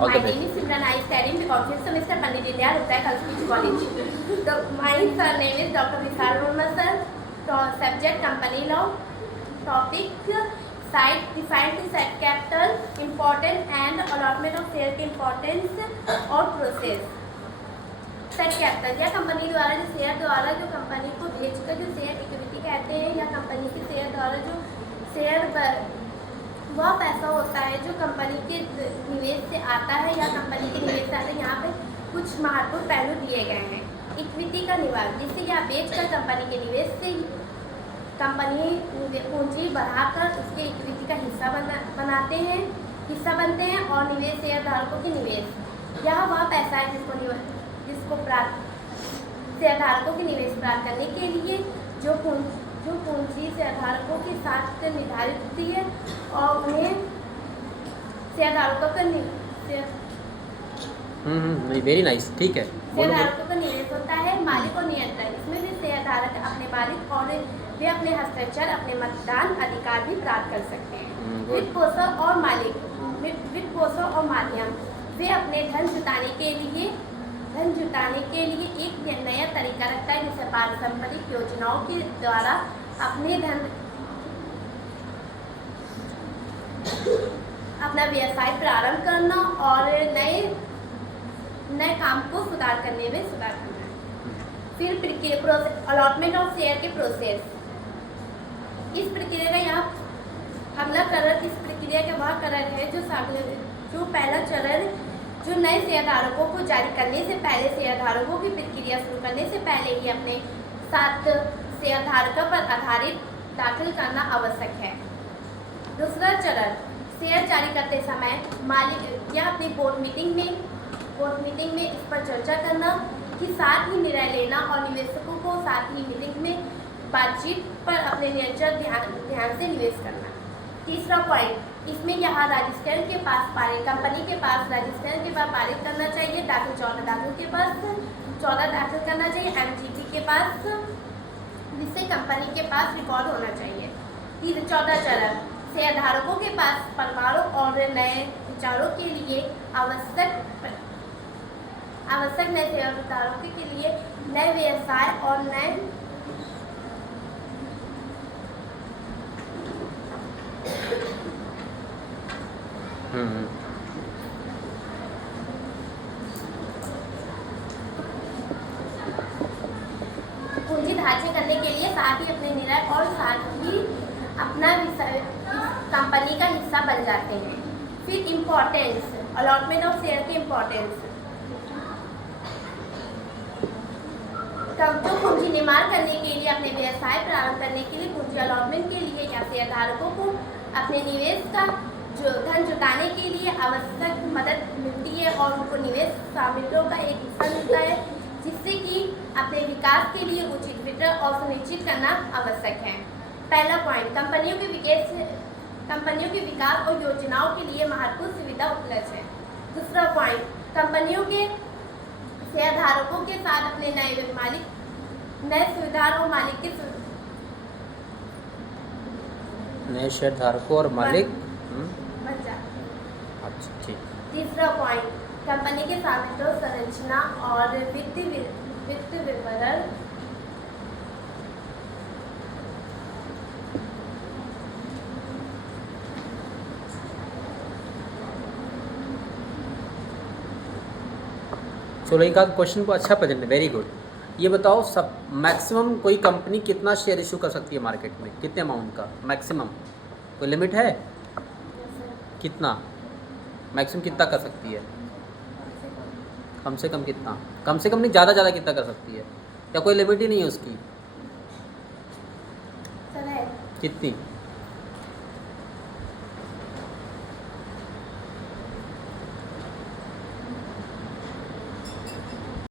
All My the name best. is Simran. I study in the Conference Semester Pandit Dindayal Upadhyay Speech College. My surname is Dr. Vishal Verma sir. Subject company law. Topic site defined to set capital important and allotment of share के importance और process. Set capital या company द्वारा जो share द्वारा जो company को बेचकर जो शेयर इक्विटी कहते हैं या कंपनी के शेयर द्वारा जो शेयर वह पैसा होता है जो कंपनी के निवेश से आता है या कंपनी के निवेश से आता है। यहाँ पे कुछ महत्वपूर्ण पहलू दिए गए हैं। इक्विटी का निवेश, जिससे कि आप बेचकर कंपनी के निवेश से कंपनी पूंजी बढ़ाकर उसके इक्विटी का हिस्सा बनते हैं और निवेश शेयरधारकों के निवेश यह वह पैसा है जिसको शेयरधारकों के निवेश प्राप्त करने के लिए जो पूंजी शेयरधारकों के साथ निर्धारित होती है और उन्हें शेयरधारकों का वेरी नाइस, ठीक है। शेयरधारकों का निवेश होता है। मालिक और नियंत्रण, इसमें भी शेयरधारक अपने मालिक और वे अपने हस्ताक्षर अपने मतदान अधिकार भी प्राप्त कर सकते हैं। वित्त पोषण और माध्यम, वे अपने धन जुटाने के लिए एक नया तरीका रखता है जिसे पारंपरिक योजनाओं के द्वारा अपना व्यवसाय प्रारंभ करना और नए काम को सुधार करना। फिर अलॉटमेंट ऑफ शेयर के प्रोसेस, इस प्रक्रिया का यहाँ अगला चरण, इस प्रक्रिया का वह चरण है जो पहला चरण जो नए शेयरधारकों को जारी करने से पहले शेयरधारकों की प्रक्रिया शुरू करने से पहले ही अपने साथ शेयरधारकों पर आधारित दाखिल करना आवश्यक है। दूसरा चरण, शेयर जारी करते समय मालिक या अपनी बोर्ड मीटिंग में इस पर चर्चा करना कि साथ ही निर्णय लेना और निवेशकों को साथ ही मीटिंग में बातचीत पर अपने नियंत्रण ध्यान से निवेश करना। तीसरा पॉइंट, इसमें यहाँ रजिस्ट्रेशन के पास कंपनी के पास रजिस्ट्रेशन के पास पारित करना चाहिए। 14 दाखिल करना चाहिए MGP के पास, जिससे कंपनी के पास रिकॉर्ड होना चाहिए। चौथा चरण, शेयरधारकों के पास परमाणु और नए विचारों के लिए आवश्यक नए शेयरधारकों के लिए नए व्यवसाय और नए पूंजी ढांचे करने के लिए साथ ही अपने निर्णय और साथ ही अपना कंपनी का हिस्सा बन जाते हैं। फिर इम्पोर्टेंस, अलॉटमेंट ऑफ शेयर की इम्पोर्टेंस, जो पूंजी निर्माण करने के लिए अपने व्यवसाय प्रारंभ करने के लिए पूंजी अलॉटमेंट के लिए या शेयरधारकों को अपने निवेश का जो धन जुटाने के लिए आवश्यक मदद मिलती है और उनको निवेश सामग्रियों का एक हिस्सा मिलता है, जिससे कि अपने विकास के लिए उचित वितरण और सुनिश्चित करना आवश्यक है। पहला पॉइंट, कंपनियों के विकास और योजनाओं के लिए महत्वपूर्ण सुविधा उपलब्ध है। दूसरा पॉइंट, कंपनियों के शेयरधारकों के साथ अपने नए सुविधाओं और मालिक के नए शेयरधारकों और मालिक बन जाते। अच्छा, ठीक। तीसरा पॉइंट, कंपनी के स्वामित्व संरचना और वित्त विवरण, चलो, एक आध क्वेश्चन को अच्छा प्रेजेंट है, वेरी गुड। ये बताओ, सब मैक्सिमम कोई कंपनी कितना शेयर इशू कर सकती है मार्केट में, कितने अमाउंट का मैक्सिमम? कोई लिमिट है? कितना मैक्सिमम कितना कर सकती है? कम से कम कितना? कम से कम नहीं, ज़्यादा कितना कर सकती है, या कोई लिमिट ही नहीं है उसकी? सर है कितनी?